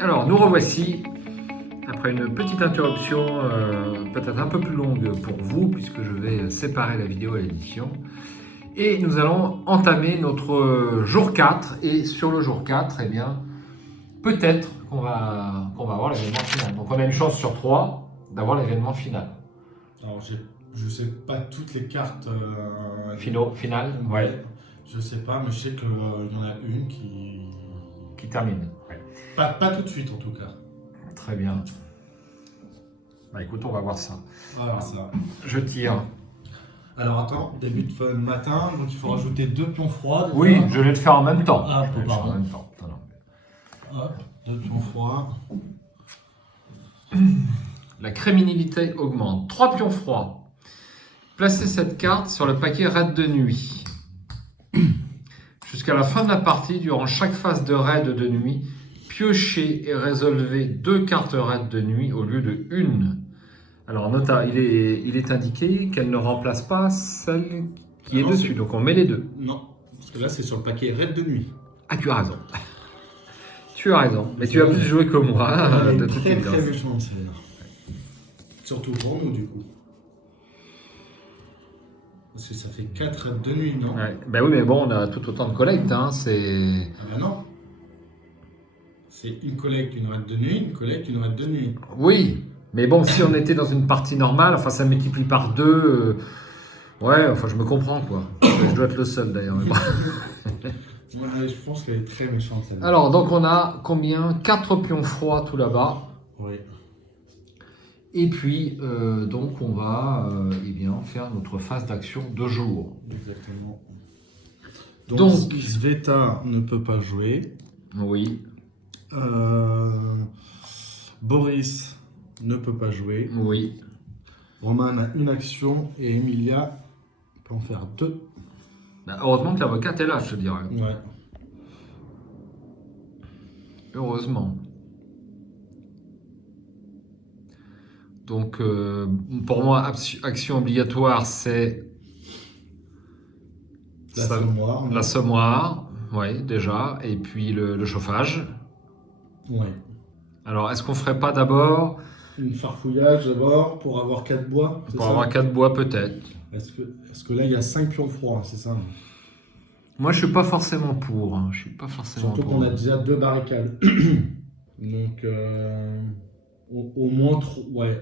Alors, nous revoici après une petite interruption, peut-être un peu plus longue pour vous, puisque je vais séparer la vidéo et l'édition. Et nous allons entamer notre jour 4. Et sur le jour 4, eh bien, peut-être qu'on va avoir l'événement final. Donc, on a une chance sur 3 d'avoir l'événement final. Alors, je sais pas toutes les cartes. Final, ouais. Je sais pas, mais je sais qu'il y en a une qui termine. Ouais. Pas tout de suite en tout cas. Très bien. Bah écoute, on va voir ça. Voilà, ça. Je tire. Alors attends, début de matin, donc il faut rajouter 2 pions froids. Déjà. Oui, je vais le faire en même temps. Ah, je vais le faire en pardon. même temps. Hop, 2 pions froids. La criminalité augmente. 3 pions froids. Placez cette carte sur le paquet raid de nuit. Jusqu'à la fin de la partie, durant chaque phase de raid de nuit, piochez et résolvez 2 cartes raid de nuit au lieu de 1. Alors, nota, il est indiqué qu'elle ne remplace pas celle qui est dessus. Donc, on met les deux. Non, parce que là, c'est sur le paquet raid de nuit. Ah, tu as raison. Tu as raison. Mais tu as plus joué que moi. Elle de est toute très évidence. méchante celle-là. Surtout pour nous, du coup. Parce que ça fait 4 raids de nuit, non? Ouais. Ben oui, mais bon, on a tout autant de collectes. Hein. C'est... Ah bah non. C'est une collecte, une raid de nuit, une collecte, une raid de nuit. Oui, mais bon, si on était dans une partie normale, enfin, ça multiplie par 2. Ouais, enfin, je me comprends, quoi. Je dois être le seul, d'ailleurs. mais bon. Ouais, je pense qu'elle est très méchante, celle-là. Alors, donc, on a combien? 4 pions froids tout là-bas. Oui. Et puis, donc, on va eh bien, faire notre phase d'action de jour. Exactement. Donc, Sveta ne peut pas jouer. oui, Boris ne peut pas jouer. oui. Roman a une action et Emilia peut en faire 2. Bah, heureusement que l'avocate est là, je te dirais. Ouais. Heureusement. Donc, pour moi, action obligatoire, c'est L'assommoir. l'assommoir, oui, déjà, et puis le chauffage. Oui. Alors, est-ce qu'on ferait pas d'abord, Une farfouillage d'abord pour avoir 4 bois. c'est pour ça avoir 4 bois peut-être? Est-ce que là il y a 5 pions froids, c'est ça? Moi, je suis pas forcément pour. Hein. Je suis pas forcément Surtout pour. qu'on a déjà 2 barricades. Donc au moins 3. Ouais.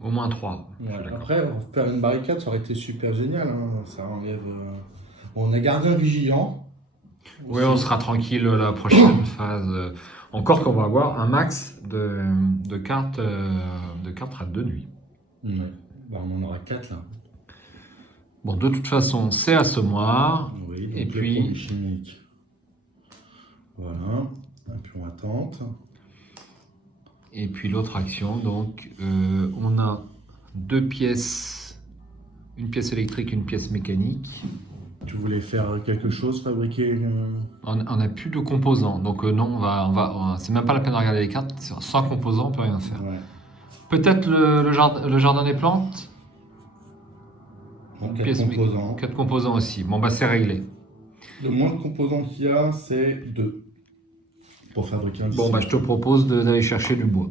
Au moins 3. Ouais, après, faire une barricade, ça aurait été super génial. Hein. Ça enlève. On a gardien vigilant. Oui, on sera tranquille la prochaine phase. Encore qu'on va avoir un max de cartes raid de nuit. Ouais. Bah, on en aura 4 là. Bon, de toute façon, c'est assommoir. Oui, donc Et le puis- pompe chimique. Voilà. Un pion attente. Et puis l'autre action, donc, on a 2 pièces, une pièce électrique, une pièce mécanique. Tu voulais faire quelque chose, fabriquer On n'a plus de composants, donc non, c'est même pas la peine de regarder les cartes. Sans composants, on peut rien faire. Ouais. Peut-être le jardin des plantes. Donc, Pièce 4 composants. 4 composants aussi. Bon, bah c'est réglé. Le moins de composants qu'il y a, c'est 2. Pour fabriquer un Bon, bah je te propose d'aller chercher du bois.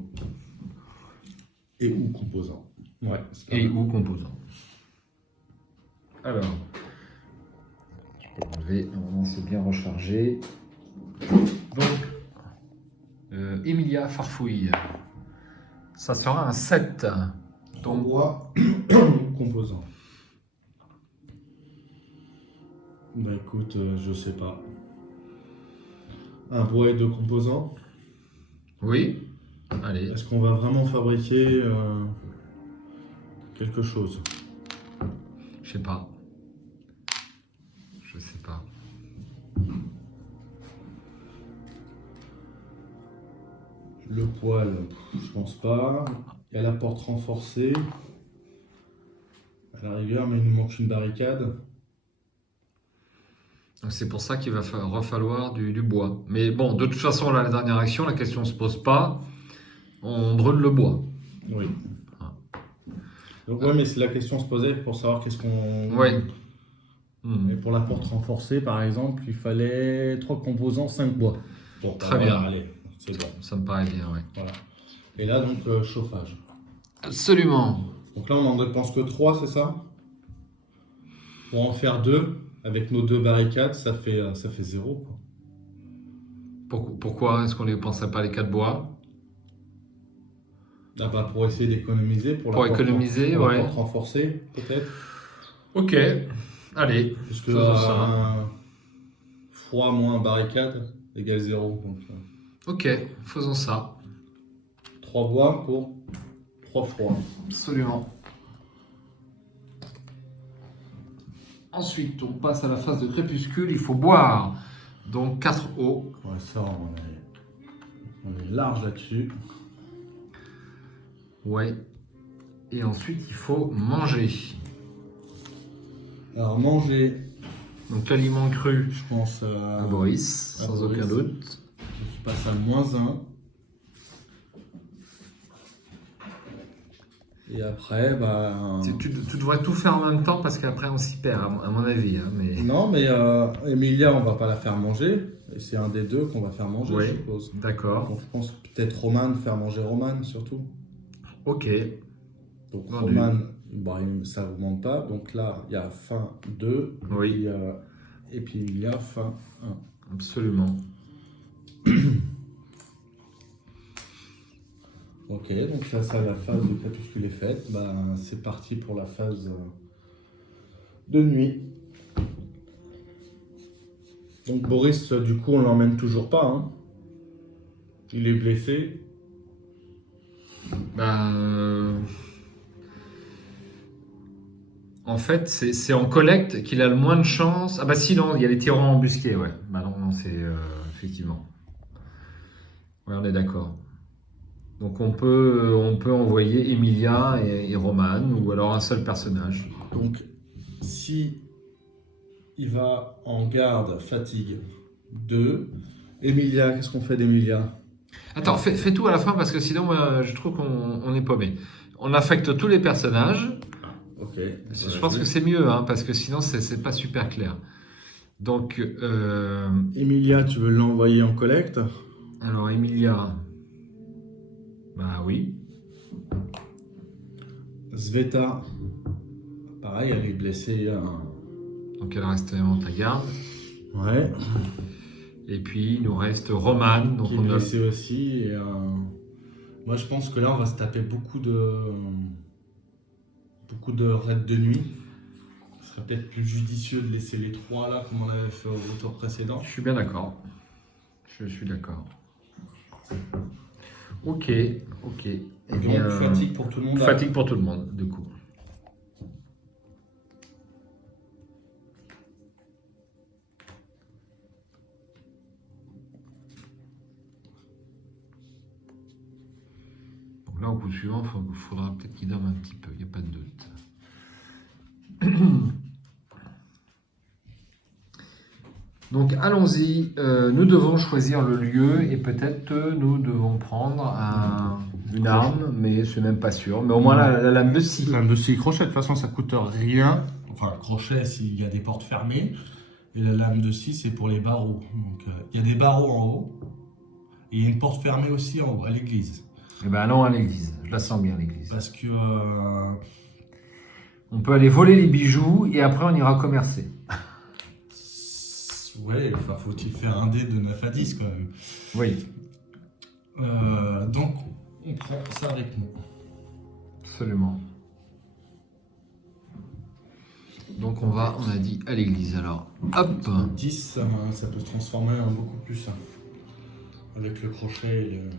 Et ou composants. Ouais. Et ou composants. Alors, je peux l'enlever. Normalement, c'est bien rechargé. Donc, Emilia Farfouille. Ça sera un 7. Donc bois ou composants. Bah écoute, je sais pas. Un bois et 2 composants. Oui. Allez. Est-ce qu'on va vraiment fabriquer quelque chose? Je sais pas. Je sais pas. Le poêle, je pense pas. Il y a la porte renforcée. À la rigueur, mais il nous manque une barricade. Donc c'est pour ça qu'il va refalloir du bois. Mais bon, de toute façon, là, la dernière action, la question ne se pose pas. On brûle le bois. Oui. Ah. Donc ouais, mais la question se posait pour savoir qu'est-ce qu'on... Oui. Et pour la porte renforcée, par exemple, il fallait 3 composants, 5 bois. Donc, Très voilà, bien. allez, c'est bon. Ça me paraît bien, ouais. Voilà. Et là, donc, chauffage. Absolument. Donc là, on n'en dépense que 3, c'est ça? Pour en faire 2, avec nos 2 barricades, ça fait 0, quoi. Pourquoi est-ce qu'on ne penserait pas les 4 bois? Ah bah, pour essayer d'économiser, pour Pour la porte, économiser, pour la ouais. porte renforcée, peut-être. Ok, allez, Puisque faisons ça. froid moins barricade égale 0. Donc, Ok, faisons ça. 3 bois pour 3 froids. Absolument. Ensuite, on passe à la phase de crépuscule. Il faut boire. Donc 4 eaux. Ouais, ça, on est large là-dessus. Ouais. Et ensuite, il faut manger. Alors, manger, Donc l'aliment cru je pense à Boris, à sans Boris. aucun doute. Je passe à -1. Et après, bah. Tu devrais tout faire en même temps parce qu'après on s'y perd, à mon avis. Hein, mais... Non, mais Emilia, on va pas la faire manger. Et c'est un des 2 qu'on va faire manger, Oui, je suppose. d'accord. Donc, je pense peut-être Roman, faire manger Roman surtout. Ok. Donc, Vendu. Roman, bah, ça ne augmente pas. Donc là, il y a faim 2. Oui. Et puis Emilia, faim 1. Absolument. Ok, donc ça, la phase de crépuscule est faite. Bah, c'est parti pour la phase de nuit. Donc Boris, du coup, on l'emmène toujours pas. Hein. Il est blessé. En fait, c'est en collecte qu'il a le moins de chance. Ah bah sinon, il y a les tireurs embusqués, ouais. Bah non, c'est effectivement. Ouais, on est d'accord. Donc on peut envoyer Emilia et Roman, ou alors un seul personnage. Donc, si il va en garde, fatigue 2. Emilia, qu'est-ce qu'on fait d'Emilia? Attends, fais tout à la fin parce que sinon, moi, je trouve qu'on est paumé. On affecte tous les personnages. Ok. Je pense que c'est mieux, hein, parce que sinon, c'est pas super clair. Donc, Emilia, tu veux l'envoyer en collecte? alors Emilia, bah oui. Sveta, pareil, elle est blessée. Donc elle reste en ta garde. Ouais. Et puis il nous reste Roman. Donc Qui est blessé aussi. Et, moi, je pense que là, on va se taper beaucoup de raids de nuit. Ce serait peut-être plus judicieux de laisser les 3 là, comme on avait fait au tour précédent. Je suis bien d'accord. Je suis d'accord. Ok. Eh bien, Donc, fatigue pour tout le monde. Fatigue pour tout le monde, du coup. Donc là, au coup suivant, il faudra peut-être qu'il dorme un petit peu, il n'y a pas de doute. Donc allons-y, nous devons choisir le lieu et peut-être nous devons prendre une arme, mais c'est même pas sûr. Mais au moins la lame de scie. Lame de scie crochet, de toute façon, ça coûte rien. Enfin, crochet s'il y a des portes fermées. Et la lame de scie, c'est pour les barreaux. Donc, il y a des barreaux en haut. Et il y a une porte fermée aussi en haut, à l'église. Eh ben non, à l'église. Je la sens bien, l'église. Parce que... on peut aller voler les bijoux et après on ira commercer. ouais, enfin, faut-il faire un dé de 9 à 10 quand même. Oui. Donc, on prend ça avec nous. Absolument. Donc on a dit à l'église alors. Hop. 10, ça peut se transformer en beaucoup plus. Avec le crochet et le...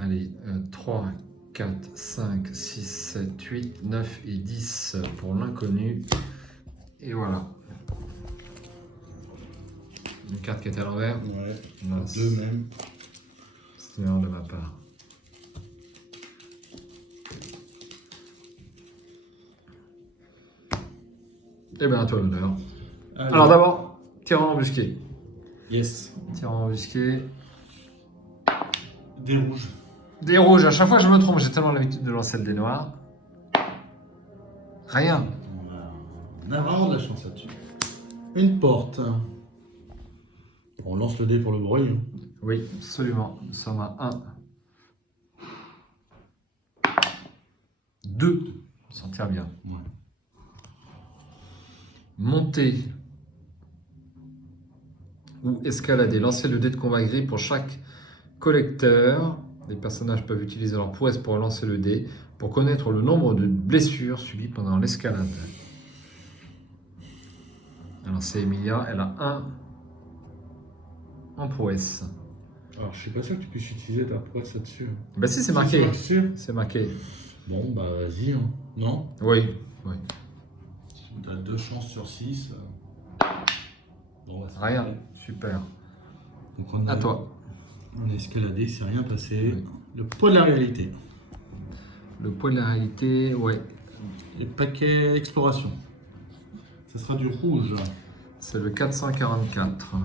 Allez, 3, 4, 5, 6, 7, 8, 9 et 10 pour l'inconnu. Et voilà. Une carte qui est à l'envers. Ouais, Mince. 2 même. C'est une erreur de ma part. Eh bien, à toi l'honneur. Alors d'abord, tirant embusqué. Yes. Tirant embusqué. Des rouges. Des rouges, à chaque fois je me trompe, j'ai tellement l'habitude de lancer le dé noir. Rien. On a vraiment de la chance là-dessus. Une porte. On lance le dé pour le bruit. Hein. Oui, absolument. Nous sommes à 1. 2. On s'en tire bien. Ouais. Monter ou escalader. Lancez le dé de combat gris pour chaque collecteur. Les personnages peuvent utiliser leur prouesse pour lancer le dé pour connaître le nombre de blessures subies pendant l'escalade. Alors c'est Emilia, elle a 1 en prouesse. Alors je suis pas sûr que tu puisses utiliser ta prouesse là-dessus. Bah si, c'est marqué. Sûr. C'est marqué. Bon bah vas-y. Hein. Non. Oui. Oui. Tu as 2 chances sur 6. Bon, bah, Rien. Super. Donc on a, À toi. On a escaladé, c'est rien passé. Oui. Le poids de la réalité. Le poids de la réalité, ouais. Le paquet exploration. Ça sera du rouge. C'est le 444.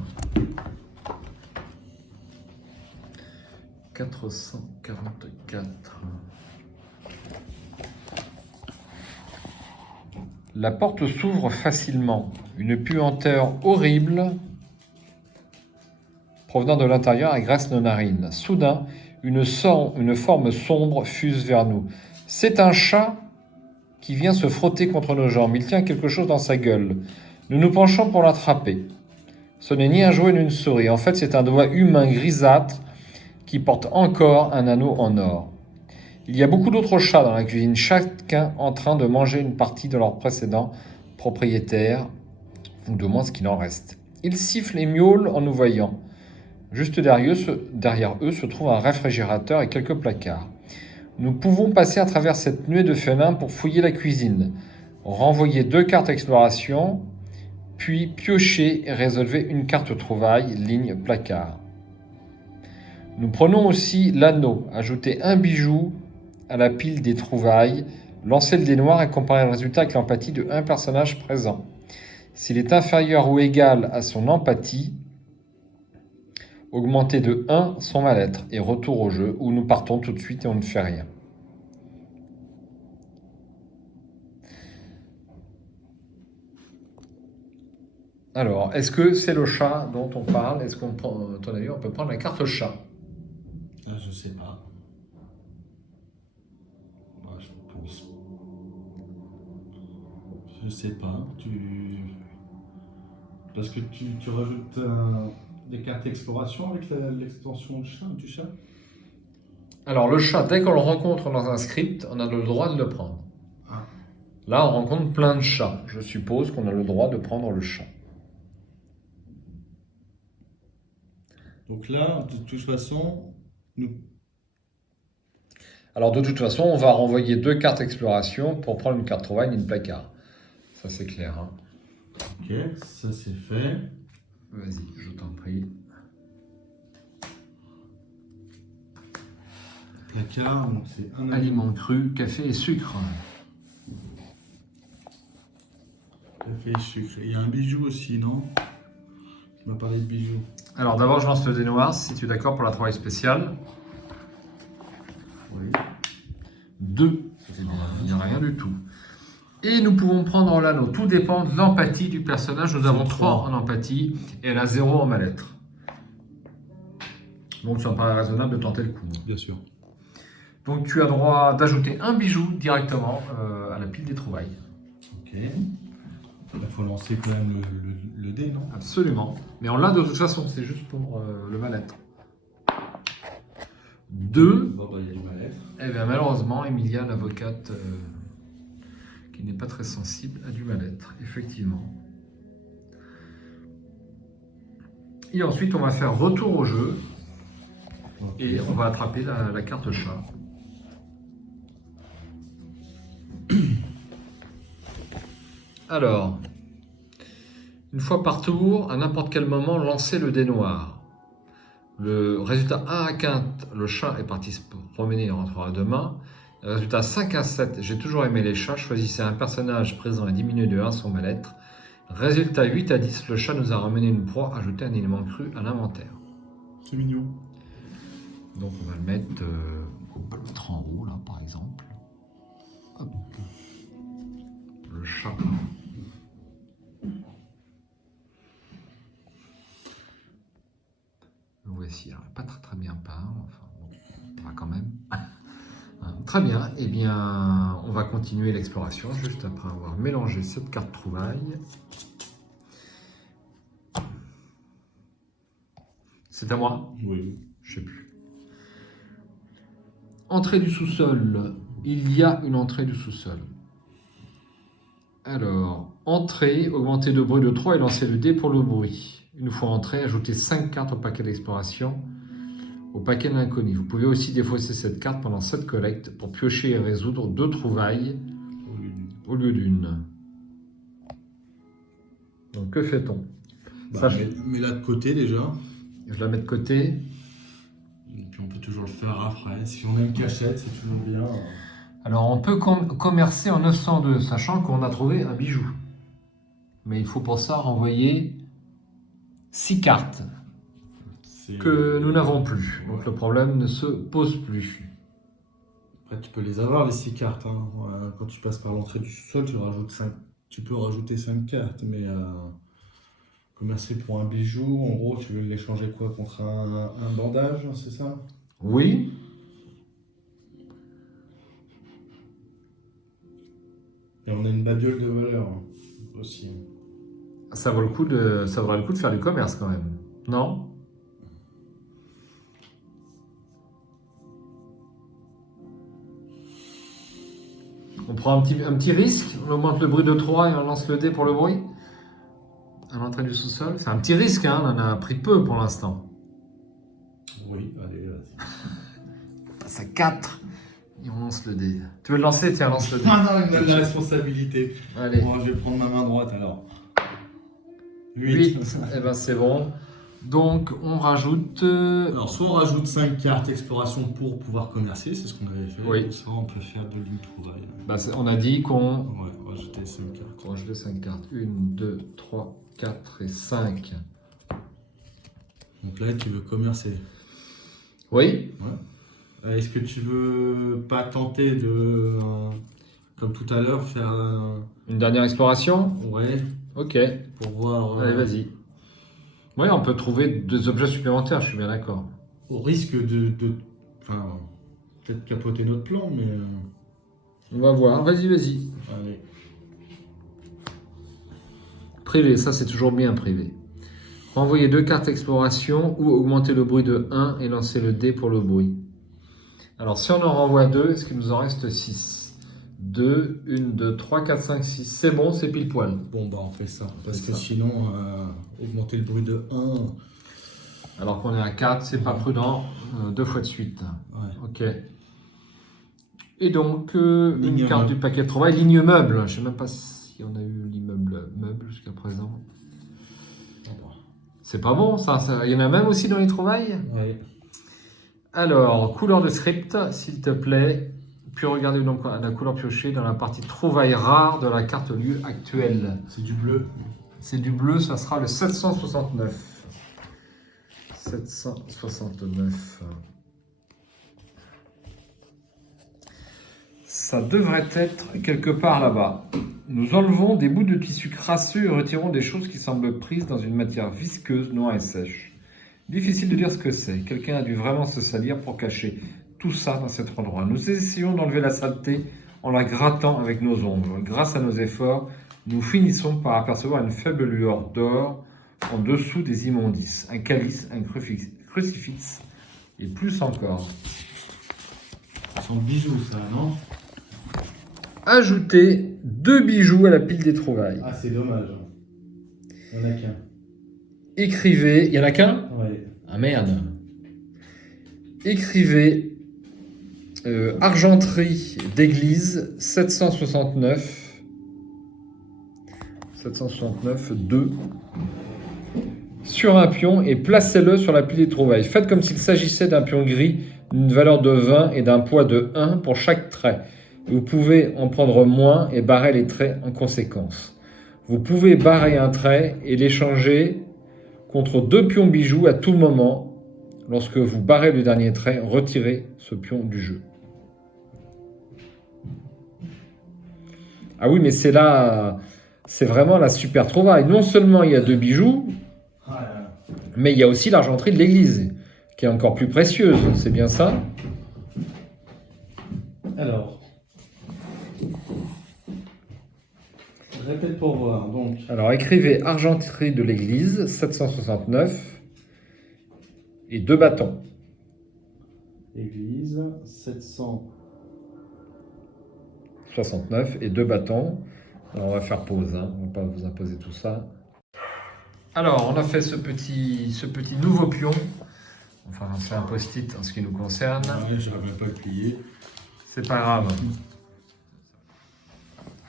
444. La porte s'ouvre facilement. Une puanteur horrible provenant de l'intérieur agresse nos narines. Soudain, une forme sombre fuse vers nous. C'est un chat qui vient se frotter contre nos jambes. Il tient quelque chose dans sa gueule. Nous nous penchons pour l'attraper. Ce n'est ni un jouet ni une souris. En fait, c'est un doigt humain grisâtre qui porte encore un anneau en or. Il y a beaucoup d'autres chats dans la cuisine, chacun en train de manger une partie de leur précédent propriétaire, ou de moins ce qu'il en reste. Ils sifflent et miaulent en nous voyant. Juste derrière eux se trouve un réfrigérateur et quelques placards. Nous pouvons passer à travers cette nuée de félins pour fouiller la cuisine, renvoyer 2 cartes exploration, puis piocher et résolver une carte trouvaille, ligne placard. Nous prenons aussi l'anneau, ajouter un bijou à la pile des trouvailles, lancer le dé noir et comparer le résultat avec l'empathie de un personnage présent. S'il est inférieur ou égal à son empathie, augmenter de 1 son mal-être et retour au jeu où nous partons tout de suite et on ne fait rien. Alors, est-ce que c'est le chat dont on parle? Est-ce qu'on prend, à ton avis, on peut prendre la carte chat? Ah, je sais pas. Moi, je pense. Je sais pas. Parce que tu rajoutes des cartes exploration avec l'extension du chat. Alors, le chat, dès qu'on le rencontre dans un script, on a le droit de le prendre. Ah. Là, on rencontre plein de chats. Je suppose qu'on a le droit de prendre le chat. Donc là, de toute façon, Alors, de toute façon, on va renvoyer 2 cartes exploration pour prendre une carte trouvaille et une placard. Ça, c'est clair. Hein. Ok, ça c'est fait. Vas-y, je t'en prie. Placard, donc c'est un Aliments crus, café et sucre. Café et sucre. Il y a un bijou aussi, non? Tu m'as parlé de bijoux. Alors, d'abord, je lance le dé noir, si tu es d'accord pour la trouvaille spéciale. Oui. 2. Il n'y a rien du tout. Et nous pouvons prendre l'anneau. Tout dépend de l'empathie du personnage. Nous avons 3 en empathie et elle a 0 en mal-être. Donc ça me paraît raisonnable de tenter le coup. Bien sûr. Donc tu as droit d'ajouter un bijou directement à la pile des trouvailles. Ok. Il faut lancer quand même le dé, non? Absolument. Mais on l'a de toute façon, c'est juste pour le mal-être. 2. Bon, bah, il y a du mal-être. Eh bien malheureusement, Emilia, l'avocate, qui n'est pas très sensible, a du mal-être, effectivement. Et ensuite, on va faire retour au jeu. Et on va attraper la carte chat. Alors, une fois par tour, à n'importe quel moment, lancez le dé noir. Le résultat 1 à quinte, le chat est parti se promener et rentrera demain. Le résultat 5 à 7, j'ai toujours aimé les chats, choisissez un personnage présent et diminuez de 1 son mal-être. Résultat 8 à 10, le chat nous a ramené une proie, ajoutez un élément cru à l'inventaire. C'est mignon. Donc on va le mettre, en haut là par exemple. Hop. Le chat. ici. Alors, pas très bien peint, enfin, bon, on va quand même. Très bien, eh bien, on va continuer l'exploration juste après avoir mélangé cette carte trouvaille. C'est à moi? Oui. Je sais plus. Entrée du sous-sol. Il y a une entrée du sous-sol. Alors, entrée, augmenter le bruit de 3 et lancer le dé pour le bruit. Une fois entrée, ajoutez 5 cartes au paquet d'exploration, au paquet de l'inconnu. Vous pouvez aussi défausser cette carte pendant cette collecte pour piocher et résoudre 2 trouvailles au lieu d'une. Donc, que fait-on? Bah, mets-la de côté déjà. Je la mets de côté. Et puis on peut toujours le faire après. Si on a une cachette, c'est toujours bien. Alors, on peut commercer en 902, sachant qu'on a trouvé un bijou. Mais il faut pour ça renvoyer 6 cartes que nous n'avons plus. Donc, le problème ne se pose plus. Après, tu peux les avoir, les 6 cartes. Hein. Quand tu passes par l'entrée du sous-sol, tu peux rajouter 5 cartes. Mais commercer pour un bijou, en gros, tu veux l'échanger quoi? Contre un bandage, c'est ça? Oui. Et on a une babiole de valeur aussi. Ça vaudrait le coup de faire du commerce quand même, non? On prend un petit risque, on augmente le bruit de 3 et on lance le dé pour le bruit à l'entrée du sous-sol. C'est un petit risque, hein, on en a pris peu pour l'instant. Oui, allez, vas-y. On passe à 4 et on lance le dé. Tu veux le lancer? Tiens, lance le dé. Ah non, il me donne la responsabilité. Allez. Bon, je vais prendre ma main droite alors. 8. Eh ben c'est bon. Donc on rajoute... Alors soit on rajoute 5 cartes exploration pour pouvoir commercer, c'est ce qu'on avait fait. Oui. Soit on peut faire de lignes trouvailles. Bah, on a dit qu'on... Ouais, rajouter 5 cartes. On rajoute 5 cartes. 1, 2, 3, 4 et 5. Donc là tu veux commercer. Oui. Ouais. Est-ce que tu veux pas tenter de, comme tout à l'heure, faire Une dernière exploration? Ouais. Ok. Pour voir... Allez, vas-y. Oui, on peut trouver des objets supplémentaires, je suis bien d'accord. Au risque enfin, peut-être capoter notre plan, mais... On va voir. Vas-y. Allez. Privé, ça c'est toujours bien privé. Renvoyer 2 cartes exploration ou augmenter le bruit de 1 et lancer le dé pour le bruit. Alors si on en renvoie 2, est-ce qu'il nous en reste 6? 2, 1, 2, 3, 4, 5, 6. C'est bon, c'est pile poil. Bon, bah on fait ça. Parce que sinon, augmenter le bruit de 1... Alors qu'on est à 4, c'est pas prudent. 2 fois de suite. Ouais. Ok. Et donc, une carte meuble. du paquet de trouvailles. Ligne meuble. Je sais même pas si on a eu l'immeuble meuble jusqu'à présent. C'est pas bon ça. Il y en a même aussi dans les trouvailles? Oui. Alors, couleur de script, s'il te plaît. Puis regardez donc la couleur piochée dans la partie trouvailles rares de la carte lieu actuelle. C'est du bleu. C'est du bleu, ça sera le 769. 769. Ça devrait être quelque part là-bas. Nous enlevons des bouts de tissu crasseux et retirons des choses qui semblent prises dans une matière visqueuse, noire et sèche. Difficile de dire ce que c'est. Quelqu'un a dû vraiment se salir pour cacher tout ça dans cet endroit. Nous essayons d'enlever la saleté en la grattant avec nos ongles. Grâce à nos efforts, nous finissons par apercevoir une faible lueur d'or en dessous des immondices. Un calice, un crucifix et plus encore. C'est un bijou ça, non? Ajoutez 2 bijoux à la pile des trouvailles. Ah, c'est dommage. Il n'y en a qu'un. Écrivez... Il y en a qu'un? Ouais. Ah merde. Écrivez argenterie d'église 769 2 sur un pion et placez-le sur la pile des trouvailles. Faites comme s'il s'agissait d'un pion gris d'une valeur de 20 et d'un poids de 1 pour chaque trait. Vous pouvez en prendre moins et barrer les traits en conséquence. Vous pouvez barrer un trait et l'échanger contre 2 pions bijoux à tout moment. Lorsque vous barrez le dernier trait, retirez ce pion du jeu. Ah oui, mais c'est là, c'est vraiment la super trouvaille. Non seulement il y a 2 bijoux, mais il y a aussi l'argenterie de l'église. qui est encore plus précieuse, c'est bien ça? Alors, je répète pour voir. Donc, Alors, écrivez argenterie de l'église, 769, et 2 bâtons. église, 700. 69 et 2 bâtons. Alors, on va faire pause, hein. On ne va pas vous imposer tout ça. Alors, on a fait ce petit nouveau pion. Enfin, c'est un post-it en ce qui nous concerne. Ouais, je n'avais pas plié. C'est pas grave.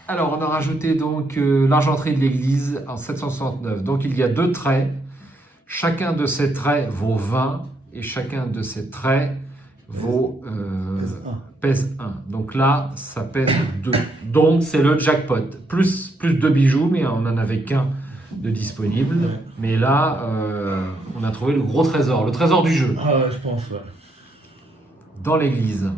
Alors, on a rajouté donc l'argenterie de l'église en 769. Donc, il y a 2 traits. Chacun de ces traits vaut 20 et chacun de ces traits vaut pèse 1. Donc là, ça pèse 2. Donc, c'est le jackpot. Plus 2 bijoux, mais on n'en avait qu'un de disponible. Ouais. Mais là, on a trouvé le gros trésor, le trésor du jeu. Ah ouais, je pense, ouais. Dans l'église.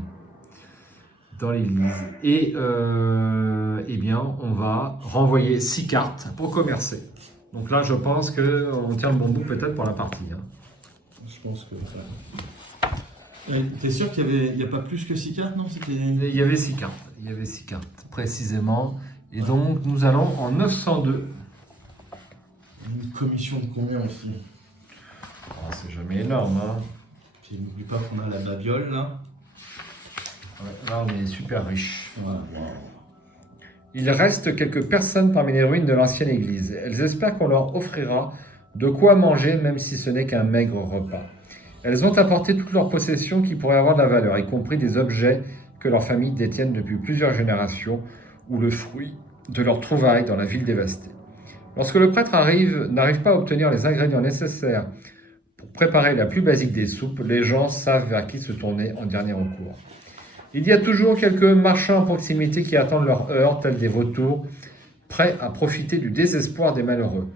Dans l'église. Et eh bien, on va renvoyer 6 cartes pour commercer. Donc là, je pense qu'on tient le bon bout peut-être pour la partie. Hein. Je pense que... Ouais. T'es sûr qu'il n'y a pas plus que 6 cartes, non? Il y avait 6 cartes. Il y avait 6 cartes, précisément. Et donc, nous allons en 902. Une commission de combien aussi? Oh, c'est jamais énorme. Hein. Puis n'oublie pas qu'on a la babiole, là. Ouais, là, on est super riche. Ouais. Il reste quelques personnes parmi les ruines de l'ancienne église. Elles espèrent qu'on leur offrira de quoi manger, même si ce n'est qu'un maigre repas. Elles ont apporté toutes leurs possessions qui pourraient avoir de la valeur, y compris des objets que leurs familles détiennent depuis plusieurs générations, ou le fruit de leurs trouvailles dans la ville dévastée. Lorsque le prêtre n'arrive pas à obtenir les ingrédients nécessaires pour préparer la plus basique des soupes, les gens savent vers qui se tourner en dernier recours. Il y a toujours quelques marchands à proximité qui attendent leur heure, tels des vautours, prêts à profiter du désespoir des malheureux.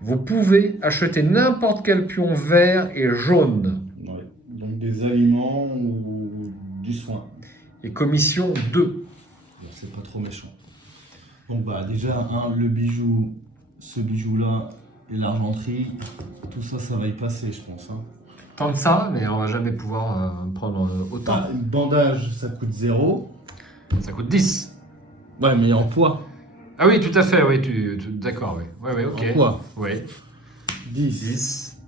Vous pouvez acheter n'importe quel pion vert et jaune. Ouais. Donc des aliments ou du soin. Et commission 2. C'est pas trop méchant. Donc bah déjà, le bijou, ce bijou-là et l'argenterie, tout ça, ça va y passer, je pense. Hein. Tant que ça, mais on va jamais pouvoir prendre autant. Bah, une bandage, ça coûte 0. Ça coûte 10. Ouais, mais en poids. Ah oui, tout à fait, oui, d'accord, oui. Oui, oui, ok. En poids. Oui. 10. 10.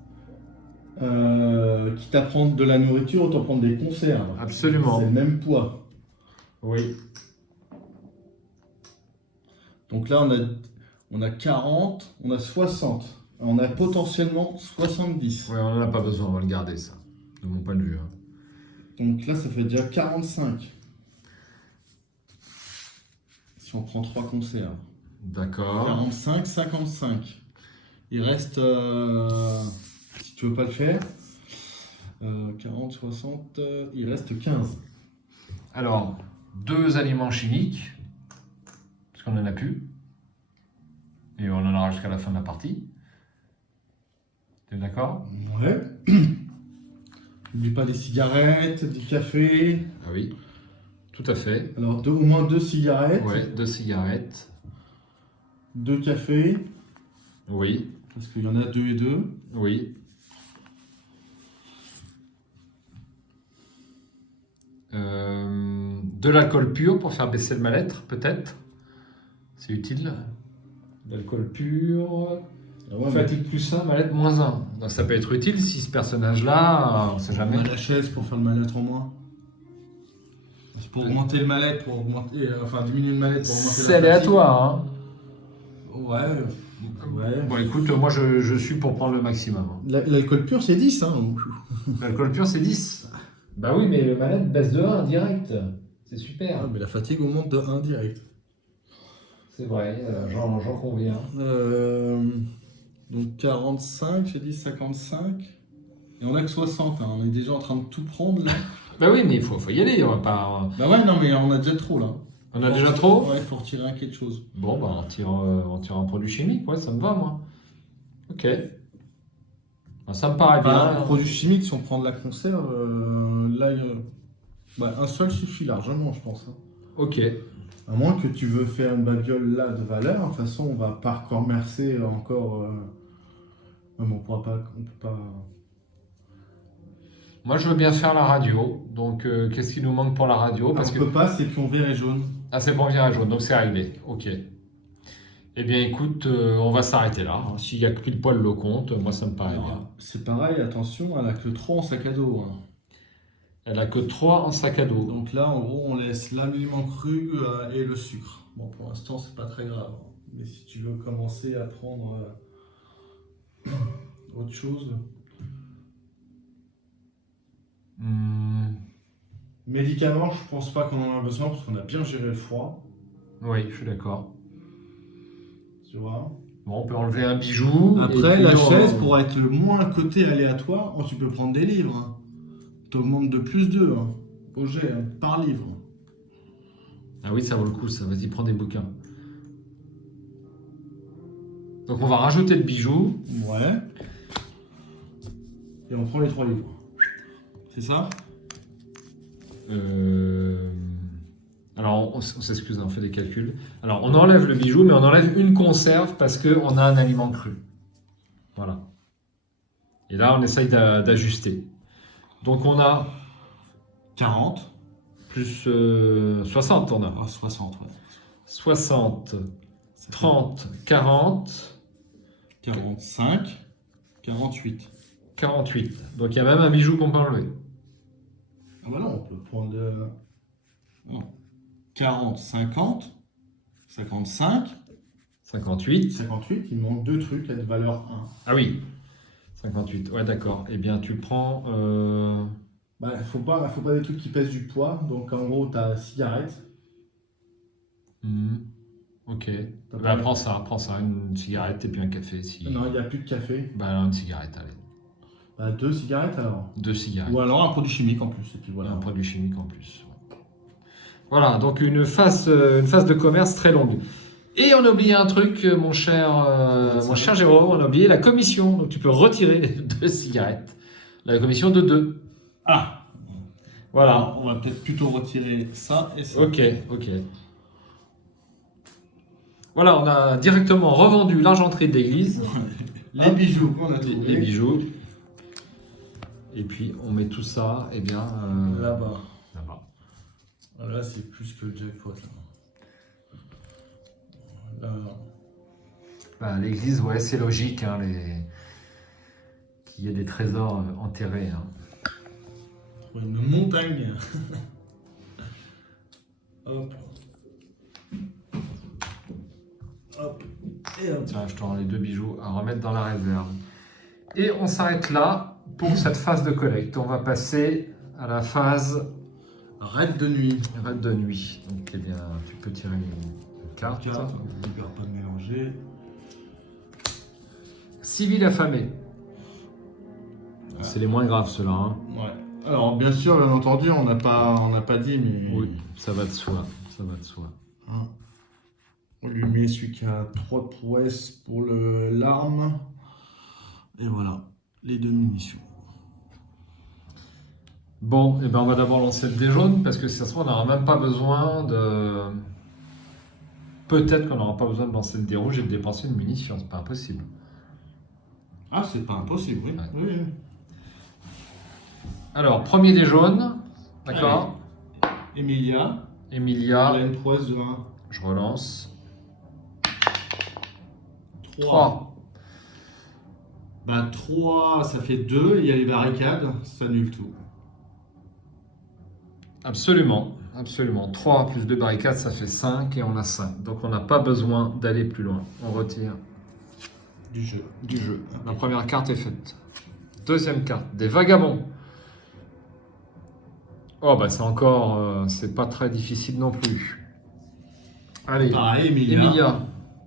Quitte à prendre de la nourriture, autant prendre des conserves. Absolument. C'est le même poids. Oui. Donc là, on a 40, on a 60. On a potentiellement 70. Oui, on n'en a pas besoin, on va le garder, ça, de mon point de vue. Hein. Donc là, ça fait déjà 45. Si on prend 3 conserves. D'accord. 45, 55. Il reste, si tu veux pas le faire, 40, 60, il reste 15. Alors, 2 aliments chimiques, parce qu'on n'en a plus. Et on en aura jusqu'à la fin de la partie. T'es d'accord? Ouais. N'oublie pas des cigarettes, du café. Ah oui, tout à fait. Alors, au moins 2 cigarettes, Ouais, 2 cigarettes. 2 cafés, Oui, parce qu'il y en a 2 et 2. oui. De l'alcool pur pour faire baisser le mal-être, peut-être. C'est utile. De l'alcool pur. Ah ouais, Fatigue plus 1, mal-être moins 1. Donc ça peut être utile si ce personnage-là, on ne sait jamais. on a la chaise pour faire le mal-être en moins. C'est pour augmenter le mal-être, pour augmenter, enfin diminuer le mal-être pour augmenter la C'est fatigue. aléatoire, hein. Ouais. Bon, écoute, moi je suis pour prendre le maximum. Hein. L'alcool pur, c'est 10. Hein. L'alcool pur, c'est 10. Bah oui, mais le mal-être baisse de 1 direct. C'est Ah, super. mais la fatigue augmente de 1 direct. C'est vrai, j'en conviens. Donc 45, j'ai dit 55. Et on a que 60, hein. On est déjà en train de tout prendre là. Bah oui, mais il faut y aller, on va pas... Bah ouais, non, mais on a déjà trop là. On a déjà trop? Ouais, il faut retirer quelque chose. Bon, bah on tire un produit chimique, ouais, ça me va, moi. Ok. Bah, ça me paraît bien. Un produit chimique, si on prend de la conserve, là, un seul suffit largement, je pense. Hein. Ok. À moins que tu veux faire une babiole là de valeur, de toute façon, on va pas commercer encore. On pourra pas. On peut pas. Moi, je veux bien faire la radio. Donc, qu'est-ce qui nous manque pour la radio? Parce Parce on que... peut pas, c'est pion vert et jaune. Ah, c'est pour virage jaune, donc c'est réglé. Ok. Eh bien, écoute, on va s'arrêter là, hein. S'il y a que pile poil le compte, moi, ça me paraît bien. Alors, c'est pareil, attention, elle a que 3 en sac à dos. Hein. Elle a que 3 en sac à dos. Donc là, en gros, on laisse l'aliment cru et le sucre. Bon, pour l'instant, c'est pas très grave. Mais si tu veux commencer à prendre autre chose. Médicaments, je pense pas qu'on en a besoin parce qu'on a bien géré le froid. Oui, je suis d'accord. Tu vois. Bon, on peut enlever un bijou. Après, la chaise, pour être le moins côté aléatoire, tu peux prendre des livres. Hein. Tu augmentes de plus 2 hein, au jet, hein, par livre. Ah oui, ça vaut le coup, ça. Vas-y, prends des bouquins. Donc, on va rajouter le bijou. Ouais. Et on prend les 3 livres. C'est ça? Alors, on s'excuse, on fait des calculs. Alors, on enlève le bijou, mais on enlève une conserve parce qu'on a un aliment cru. Voilà. Et là, on essaye d'ajuster. Donc, on a 40. plus 60, on a. Ah, 60, ouais. 60, 30, 40. 45, 48. 48. Donc, il y a même un bijou qu'on peut enlever. Ah bah non, on peut prendre... Non. 40, 50, 55, 58. 58, il manque 2 trucs à de valeur 1. Ah oui, 58. Ouais, d'accord. Eh bien, tu prends... Bah, faut pas des trucs qui pèsent du poids. Donc, en gros, tu as cigarette. Ok. Bah, prends ça, une cigarette et puis un café. Si... Non, il n'y a plus de café. Bah, alors, une cigarette, allez. Bah, 2 cigarettes alors. 2 cigarettes. Ou alors un produit chimique en plus. Et puis voilà. Un produit chimique en plus. Voilà, donc une phase de commerce très longue. Et on a oublié un truc, mon cher Jérôme, on a oublié la commission. Donc tu peux retirer 2 cigarettes. La commission de 2. Ah. Voilà. Alors, on va peut-être plutôt retirer ça et ça. Ok. Voilà, on a directement revendu l'argenterie de l'église. Les bijoux qu'on a trouvés. Les bijoux. Et puis on met tout ça, eh bien... Là-bas. Là-bas. Là, c'est plus que le jackpot. Là. Bah, l'église, ouais, c'est logique, hein, qu'il y ait des trésors enterrés. Hein. Une montagne. Hop. Hop. Et hop. Tiens, je te rends les 2 bijoux à remettre dans la réserve. Et on s'arrête là pour cette phase de collecte. On va passer à la phase... Raid de nuit. Raid de nuit. Donc, eh bien, tu peux tirer une carte. N'oublie pas de mélanger. Civil affamé. Ouais. C'est les moins graves, ceux-là. Hein. Ouais. Alors, bien sûr, bien entendu, on n'a pas dit, mais... Oui, ça va de soi. Hein. On lui met celui qui a 3 prouesses pour l'arme. Et voilà, les 2 munitions. Bon, eh ben on va d'abord lancer le dé jaune, parce que si ça se trouve, on n'aura même pas besoin de... Peut-être qu'on n'aura pas besoin de lancer le dé rouge et de dépenser une munition, c'est pas impossible. Ah, c'est pas impossible, oui. Ouais. Oui. Alors, premier dé jaune, d'accord. Emilia. Elle a une prouesse de 1. Je relance. 3. Bah 3, ça fait 2, il y a les barricades, ça annule tout. Absolument. 3 plus 2 barricades, ça fait 5 et on a 5. Donc on n'a pas besoin d'aller plus loin. On retire Du jeu. Okay. La première carte est faite. Deuxième carte, des vagabonds. Oh bah c'est encore, c'est pas très difficile non plus. Allez, pareil, Emilia.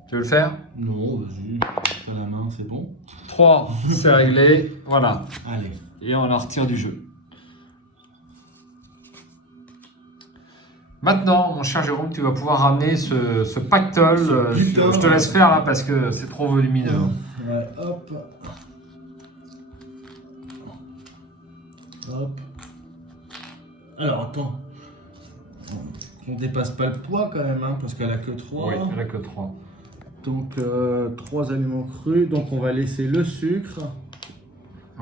Tu veux le faire? Non, vas-y, t'as la main, c'est bon. 3, c'est réglé, voilà. Allez. Et on la retire du jeu. Maintenant, mon cher Jérôme, tu vas pouvoir ramener ce pactole. Je te laisse faire là, parce que c'est trop volumineux. Ouais, hop. Hop. Alors, attends. On dépasse pas le poids quand même, hein, parce qu'elle a que 3. Oui, elle a que 3. Donc, 3 aliments crus. Donc, on va laisser le sucre.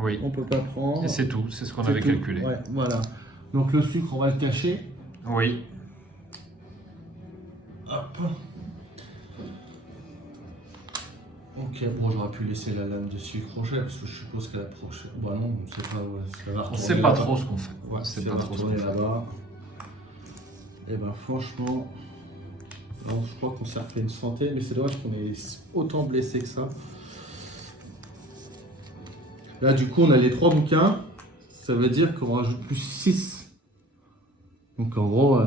Oui. On peut pas prendre. Et c'est tout, c'est ce qu'on C'est avait tout. calculé. Ouais, voilà. Donc le sucre, on va le cacher. Oui. Hop. Ok, bon, j'aurais pu laisser la lame de sucre crochet parce que je suppose qu'elle a prochaine. Bah non, on sait pas. Ouais, ça va On retourner sait pas là-bas. trop ce qu'on fait. Ouais, c'est ça pas va trop ce qu'on retourner fait. là-bas. Et ben franchement, alors, je crois qu'on s'est refait une centaine, mais c'est dommage qu'on ait autant blessé que ça. Là, du coup, on a les 3 bouquins. Ça veut dire qu'on rajoute plus 6. Donc en gros,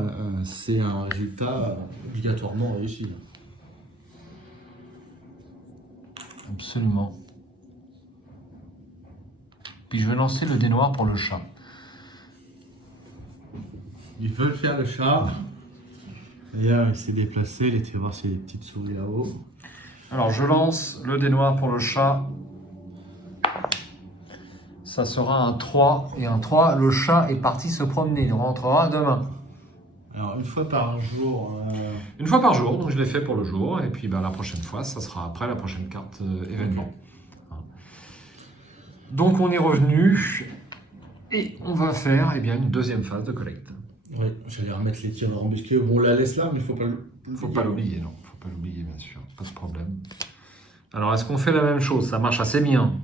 c'est un résultat obligatoirement réussi. Absolument. Puis je vais lancer le dé noir pour le chat. Ils veulent faire le chat. D'ailleurs, il s'est déplacé, il était voir s'il y a des petites souris là-haut. Alors je lance le dé noir pour le chat. Ça sera un 3 et un 3. Le chat est parti se promener. Il rentrera demain. Alors, une fois par jour. Une fois par jour, donc je l'ai fait pour le jour. Et puis la prochaine fois, ça sera après la prochaine carte événement. Donc on est revenu. Et on va faire une deuxième phase de collecte. Oui, j'allais remettre les tireurs embusqués. Bon, on la laisse là, mais il faut pas le. Faut pas l'oublier, non. Faut pas l'oublier, bien sûr. Pas ce problème. Alors, est-ce qu'on fait la même chose? Ça marche assez bien.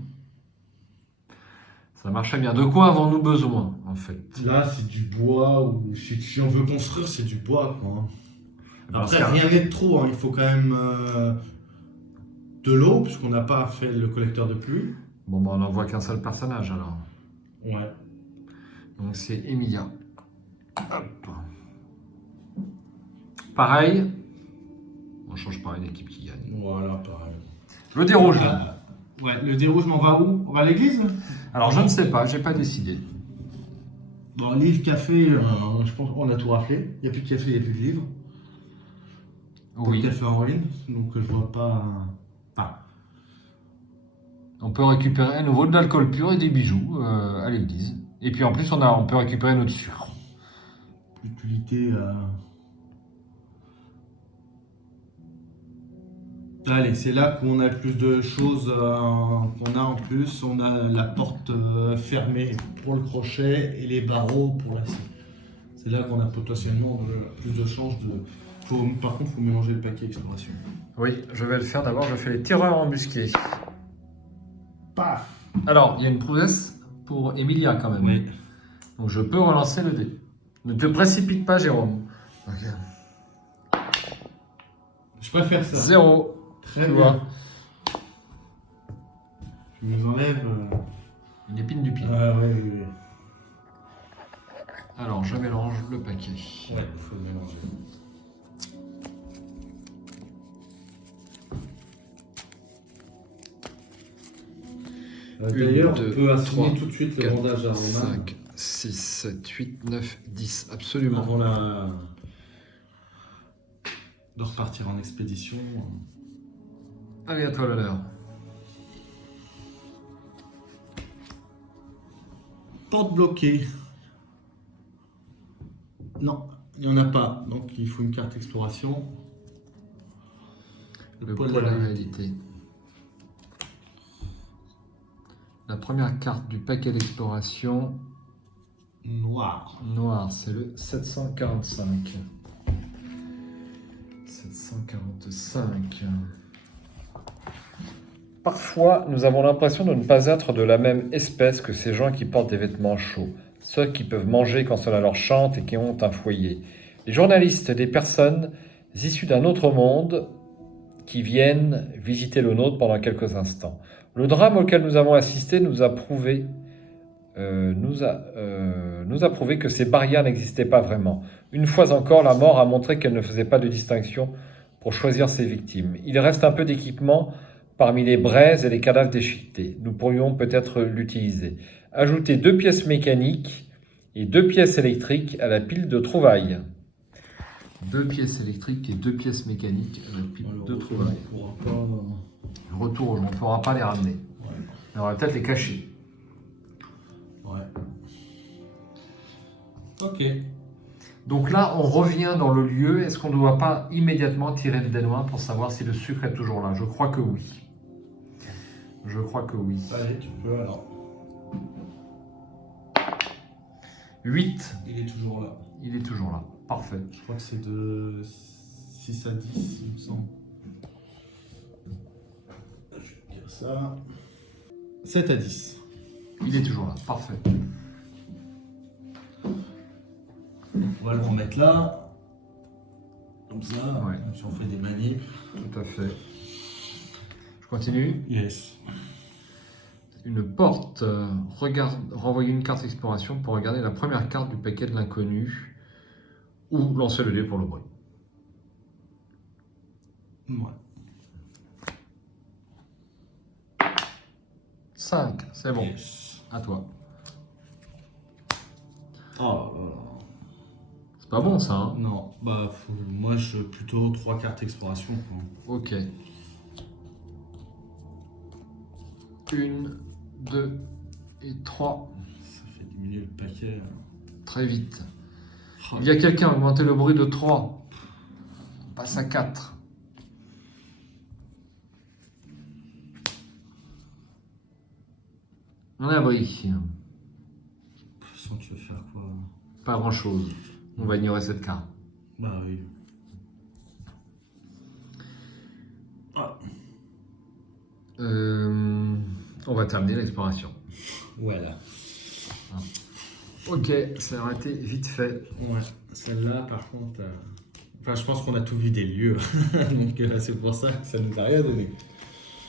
Ça marchait bien. De quoi avons-nous besoin, en fait? Là, c'est du bois, ou si on veut construire, c'est du bois, quoi. Après, Parce que- rien n'est de trop, hein. Il faut quand même de l'eau, puisqu'on n'a pas fait le collecteur de pluie. Bon, on n'envoie qu'un seul personnage, alors. Ouais. Donc, c'est Emilia. Hop. Pareil. On change par une équipe qui gagne. Voilà, pareil. Le dé rouge. Ouais, le dé rouge, mais on va où? On va à l'église? Alors, je ne sais pas, j'ai pas décidé. Bon, livre, café, je pense qu'on a tout raflé. Il n'y a plus de café, il n'y a plus de livre. Oui. Le café en ruine, donc je vois pas. Enfin, On peut récupérer à nouveau de l'alcool pur et des bijoux à l'église. Et puis en plus, on peut récupérer notre sucre. l'utilité. Allez, c'est là qu'on a le plus de choses qu'on a en plus. On a la porte fermée pour le crochet et les barreaux pour la scie. C'est là qu'on a potentiellement plus de chances de. Par contre, il faut mélanger le paquet exploration. Oui, je vais le faire d'abord. Je fais les tireurs embusqués. Paf! Alors, il y a une prouesse pour Emilia quand même. Oui. Donc je peux relancer le dé. Ne te précipite pas, Jérôme. Je préfère ça. 0. Très Tu bien. vois. Je nous enlève. Une épine du pied. Ah ouais, oui, oui. Alors, je mélange le paquet. Ouais, il faut le mélanger. D'ailleurs, on peut assigner tout de suite le bandage à Romain 5, 6, 7, 8, 9, 10. Absolument. avant de repartir en expédition. Allez, à toi l'honneur. Porte bloquée. Non, il n'y en a pas. Donc il faut une carte exploration. Le poids de la réalité. La première carte du paquet d'exploration Noir. noir, c'est le 745. 745. Parfois, nous avons l'impression de ne pas être de la même espèce que ces gens qui portent des vêtements chauds, ceux qui peuvent manger quand cela leur chante et qui ont un foyer. Les journalistes, des personnes issues d'un autre monde qui viennent visiter le nôtre pendant quelques instants. Le drame auquel nous avons assisté nous a prouvé que ces barrières n'existaient pas vraiment. Une fois encore, la mort a montré qu'elle ne faisait pas de distinction pour choisir ses victimes. Il reste un peu d'équipement parmi les braises et les cadavres déchiquetés. Nous pourrions peut-être l'utiliser. Ajoutez 2 pièces mécaniques et 2 pièces électriques à la pile de trouvailles. 2 pièces électriques et 2 pièces mécaniques à la pile de trouvailles. On pourra pas. Retour, on ne pourra pas les ramener. Ouais. On va peut-être les cacher. Ouais. Ok. Donc là, on revient dans le lieu. Est-ce qu'on ne doit pas immédiatement tirer le dé noir pour savoir si le sucre est toujours là? Je crois que oui. Je crois que oui. Allez, tu peux alors. 8. Il est toujours là. Il est toujours là. Parfait. Je crois que c'est de 6 à 10, il me semble. Je vais dire ça. 7 à 10. Il est toujours là. Parfait. On va le remettre là. Comme ça. Ouais. Si on fait des manips. Tout à fait. Je continue. Yes. Une porte. Renvoyer une carte exploration pour regarder la première carte du paquet de l'inconnu. Ou lancer le dé pour le bruit. Ouais. 5. C'est bon. Yes. À toi. Oh là là. C'est pas bon ça, hein? Non, bah moi je plutôt 3 cartes exploration. Quoi. Ok. 1, 2 et 3. Ça fait diminuer le paquet. Très vite. Oh, Il y a quelqu'un, augmenter le bruit de 3. On passe à 4. On est abri. Sans tu veux faire quoi? Pas grand chose. On va ignorer cette carte. Bah oui. Ah. On va terminer l'exploration. Voilà. Ok, ça aurait été vite fait. Ouais, celle-là par contre. Enfin, je pense qu'on a tout vu des lieux. Donc c'est pour ça que ça nous a rien donné.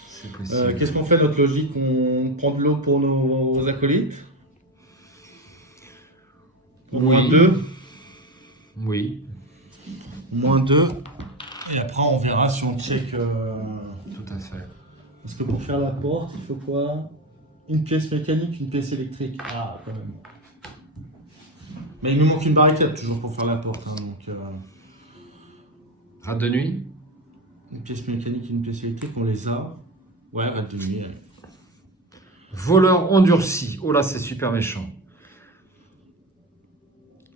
C'est possible. Qu'est-ce qu'on fait notre logique? On prend de l'eau pour nos acolytes? Pour Oui. moins 2. Oui, Moins 2. Et après on verra si on check. tout à fait. Parce que pour faire la porte, il faut quoi? Une pièce mécanique, une pièce électrique. Ah, quand même. Mais il nous manque une barricade toujours pour faire la porte. Hein, donc, Rade de nuit. une pièce mécanique, une pièce électrique, on les a. Ouais, rade de nuit. Ouais. Voleur endurci. Oh là, c'est super méchant.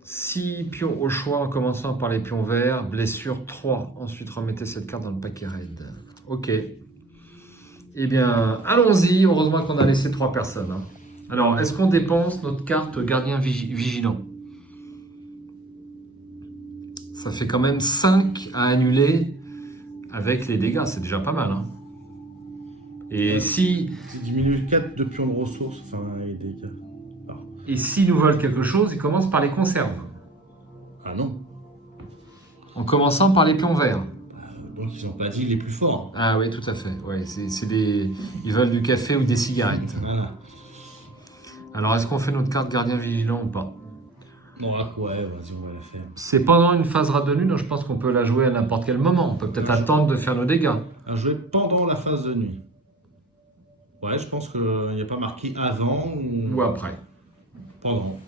6 pions au choix en commençant par les pions verts. Blessure 3. Ensuite, remettez cette carte dans le paquet raid. Ok. Eh bien, allons-y. Heureusement qu'on a laissé 3 personnes. Hein. Alors, est-ce qu'on dépense notre carte gardien vigilant? Ça fait quand même 5 à annuler avec les dégâts. C'est déjà pas mal. Hein. Et Ouais. si... Ça diminue 4 de pions de ressources, enfin, les dégâts. Et s'ils nous veulent quelque chose, ils commencent par les conserves. Ah non. En commençant par les pions verts. Donc ils n'ont pas dit les plus forts. Ah oui, tout à fait. Ouais, c'est des... Ils veulent du café ou des cigarettes. Voilà. Alors, est-ce qu'on fait notre carte gardien vigilant ou pas? Bon, ah, ouais, vas-y, on va la faire. C'est pendant une phase rade de nuit, donc je pense qu'on peut la jouer à n'importe quel moment. On peut peut-être attendre de faire nos dégâts. À jouer pendant la phase de nuit. Ouais, je pense qu'il n'y a pas marqué avant Ou après. Pendant.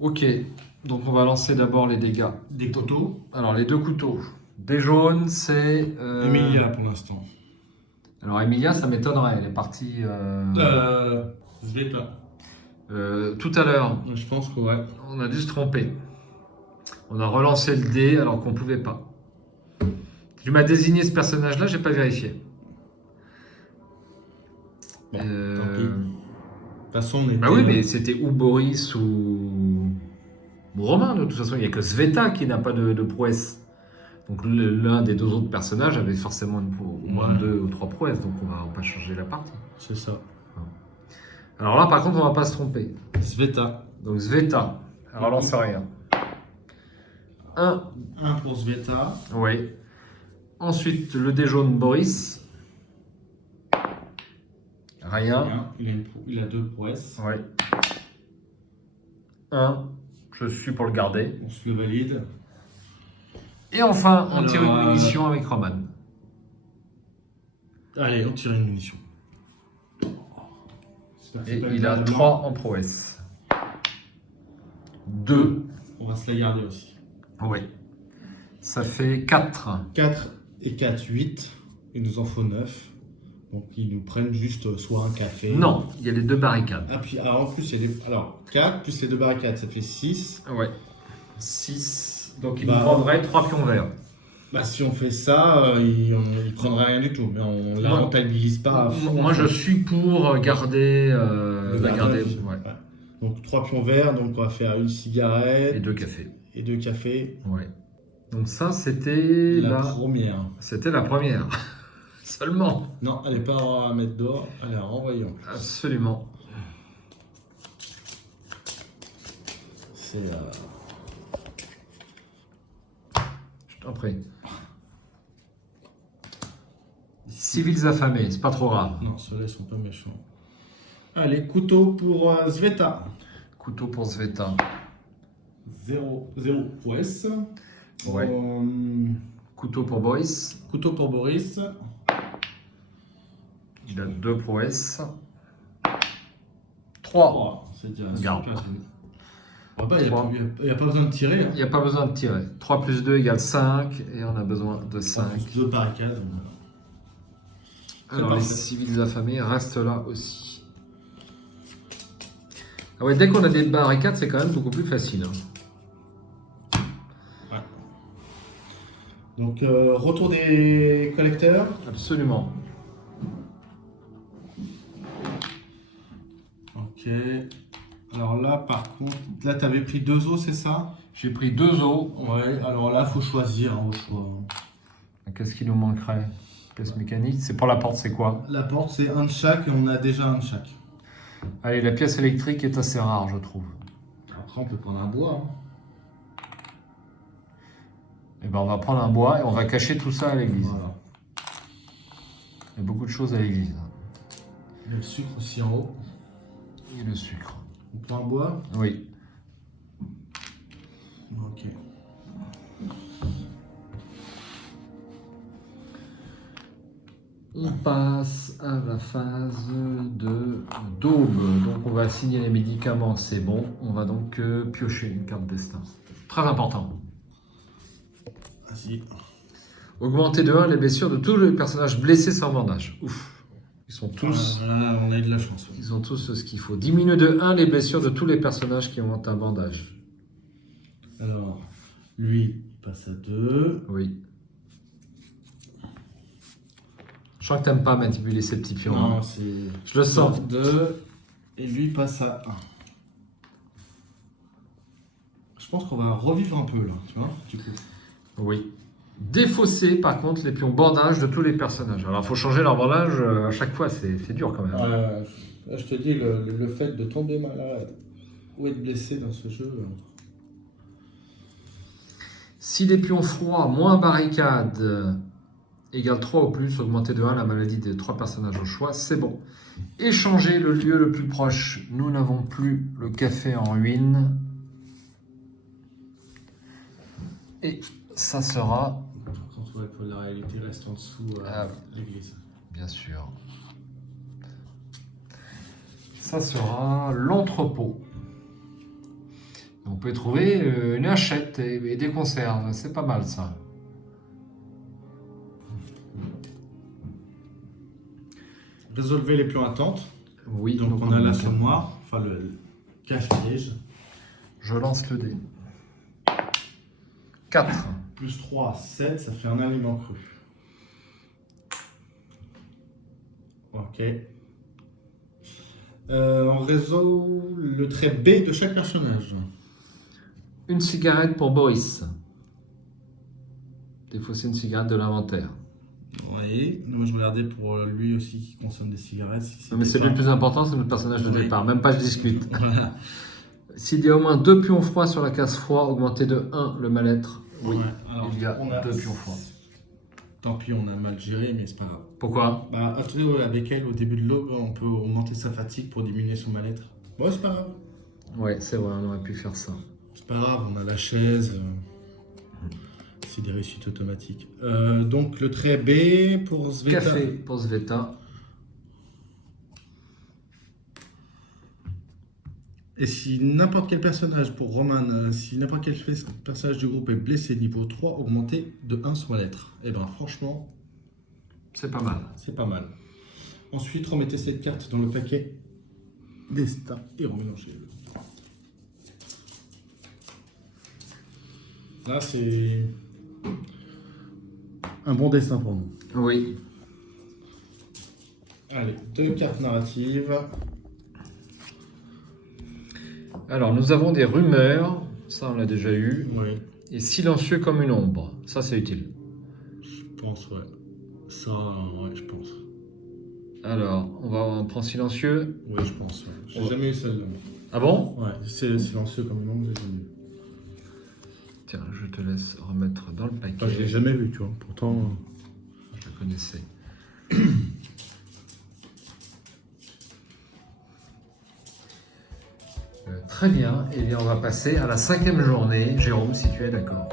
Ok, donc on va lancer d'abord les dégâts. Des couteaux. Alors, les 2 couteaux. Des jaunes, c'est... Emilia pour l'instant. Alors, Emilia, ça m'étonnerait. Elle est partie... Je vais pas. Tout à l'heure, Je pense que ouais. on a dû se tromper. On a relancé le dé alors qu'on pouvait pas. Tu m'as désigné ce personnage-là, j'ai pas vérifié. Bon, tant pis. De toute façon, on était... Bah oui, mais c'était ou Boris ou Romain. De toute façon, il n'y a que Sveta qui n'a pas de prouesse. Donc l'un des 2 autres personnages avait forcément au moins 2 ou 3 prouesses. Donc on va pas changer la partie. C'est ça. Alors là, par contre, on va pas se tromper. Sveta. Donc Sveta, relance rien. 1. 1 pour Sveta. Oui. Ensuite, le dé jaune Boris. Rien. Il a 2 prouesses. Oui. 1. Je suis pour le garder. On se le valide. Et enfin, on Alors, tire une munition avec Roman. Allez, on tire une munition. Et il a 3 en prouesse. 2. On va se la garder aussi. Oui. Ça fait 4. 4 et 4, 8. Il nous en faut 9. Donc ils nous prennent juste soit un café. Non, il y a les 2 barricades. Ah, puis alors, en plus, il y a les... alors 4 plus les 2 barricades, ça fait 6. Ouais. 6. Donc il Bah, nous prendrait 3 pions verts. Bah, si on fait ça, il ne prendrait rien du tout. Mais on la Moi- rentabilise pas à fond. Moi, je suis pour garder. Le la garder. gardage. Ouais. Ouais. Donc 3 pions verts, donc on va faire une cigarette Et 2 cafés. et 2 cafés. Ouais. Donc ça, c'était La première. C'était la première. Seulement. Non, elle n'est pas à mettre dehors, elle est à renvoyer en plus. Absolument. C'est... Je t'en prie. Civils affamés, c'est pas trop grave. Non, ceux-là, ils sont pas méchants. Allez, couteau pour Sveta. Couteau pour Sveta. 0 prouesse. Ouais. Couteau pour Boris. Couteau pour Boris. Il a 2 prouesses. 3. 3. C'est déjà Garde. super. Ah bah, il n'y a pas besoin de tirer. Hein. Il n'y a pas besoin de tirer. 3 plus 2 égale 5. Et on a besoin de 5. 2 barricades. Alors les parfait. civils affamés restent là aussi. Ah ouais, dès qu'on a des barricades, c'est quand même beaucoup plus facile. Hein. Ouais. Donc, retour des collecteurs. Absolument. Ok. Alors là, par contre, là, tu avais pris 2 os, c'est ça? J'ai pris 2 os. Ouais, alors là, il faut choisir hein, au choix. Qu'est-ce qui nous manquerait? Pièce mécanique. C'est pour la porte, c'est quoi? La porte, c'est un de chaque et on a déjà un de chaque. Allez, la pièce électrique est assez rare, je trouve. Après, on peut prendre un bois. Hein. Et ben, on va prendre un bois et on va cacher tout ça à l'église. Voilà. Il y a beaucoup de choses à l'église. Il y a le sucre aussi en haut. Et le sucre. On prend un bois. Oui. Ok. On passe à la phase de d'aube. Donc on va assigner les médicaments, c'est bon. On va donc piocher une carte destin. Très important. Vas-y. Augmenter de 1 les blessures de tous les personnages blessés sans bandage. Ouf. Ils sont tous... Ah, on a eu de la chance. Ouais. Ils ont tous ce qu'il faut. Diminuer de 1 les blessures de tous les personnages qui ont un bandage. Alors, lui, il passe à 2. Oui. Je sens que t'aimes pas manipuler ces petits pions. Non, Hein. c'est... Je le sens. 2. Et lui, il passe à 1. Je pense qu'on va revivre un peu, là, tu vois, du coup. Oui. Défausser, par contre, les pions bandage de tous les personnages. Alors, il faut changer leur bandage à chaque fois. C'est dur quand même. Là, je te dis, le fait de tomber malade ou être blessé dans ce jeu... Si les pions froids moins barricade égale 3 ou plus, augmenter de 1 la maladie des 3 personnages au choix, c'est bon. Échanger le lieu le plus proche. Nous n'avons plus le café en ruine. Et ça sera... Quand on va la réalité reste en dessous l'église. Bien sûr. Ça sera l'entrepôt. On peut trouver une hachette et des conserves. C'est pas mal ça. Résolvez les plans attentes. Oui, Donc on a l'assommoir, enfin le cache-piège. Je lance le dé. 4. Plus 3, 7, ça fait un aliment cru. Ok. On résout le trait B de chaque personnage. Une cigarette pour Boris. Défausser une cigarette de l'inventaire. Oui, moi je regardais pour lui aussi qui consomme des cigarettes. Si Non, mais c'est lui le plus important, c'est notre personnage de Oui. départ. Même pas je discute. Voilà. S'il y a au moins 2 pions froids sur la case froid, augmenter de 1 le mal-être. Oui, Ouais, alors, il y a on a 2 pions froids. Tant pis, on a mal géré, mais c'est pas grave. Pourquoi? Bah, après, avec elle, au début de l'aube, on peut augmenter sa fatigue pour diminuer son mal-être. Ouais, c'est pas grave. Ouais, c'est vrai, on aurait pu faire ça. C'est pas grave, on a la chaise. C'est des réussites automatiques. Donc, le trait B pour Sveta. Café pour Sveta. Et si n'importe quel personnage, pour Roman, si n'importe quel personnage du groupe est blessé niveau 3, augmenter de 1 son lettre. Et ben franchement, C'est pas mal. c'est pas mal. Ensuite, remettez cette carte dans le paquet destin et remélangez-le. Là, c'est un bon destin pour nous. Oui. Allez, 2 cartes narratives. Alors, nous avons des rumeurs, ça on l'a déjà eu, Oui, et silencieux comme une ombre, ça c'est utile. je pense, ouais. Ça, ouais, je pense. Alors, on prend silencieux. Oui, je pense, ouais. J'ai Ouais. jamais eu celle-là. Ah bon? Ouais, c'est silencieux comme une ombre, j'ai jamais eu. Tiens, je te laisse remettre dans le paquet. Enfin, je l'ai jamais vu, tu vois. Pourtant, Je la connaissais. Très bien, et bien on va passer à la 5e journée. Jérôme, si tu es d'accord.